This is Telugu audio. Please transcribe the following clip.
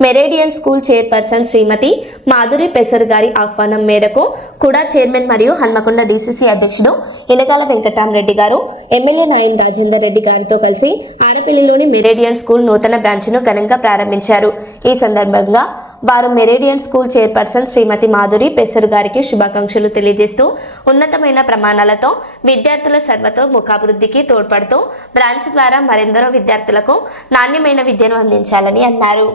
మెరేడియన్ స్కూల్ చైర్పర్సన్ శ్రీమతి మాధురి పెసర్ గారి ఆహ్వానం మేరకు కూడా చైర్మన్ మరియు హన్మకొండ డీసీసీ అధ్యక్షుడు ఇనగాల వెంకటరామరెడ్డి గారు ఎమ్మెల్యే నాయన్ రాజేందర్ రెడ్డి గారితో కలిసి ఆరపల్లిలోని మెరేడియన్ స్కూల్ నూతన బ్రాంచ్ను ఘనంగా ప్రారంభించారు. ఈ సందర్భంగా వారు మెరేడియన్ స్కూల్ చైర్పర్సన్ శ్రీమతి మాధురి పెసరు గారికి శుభాకాంక్షలు తెలియజేస్తూ ఉన్నతమైన ప్రమాణాలతో విద్యార్థుల సర్వతో ముఖాభివృద్ధికి తోడ్పడుతూ బ్రాంచ్ ద్వారా మరెందరో విద్యార్థులకు నాణ్యమైన విద్యను అందించాలని అన్నారు.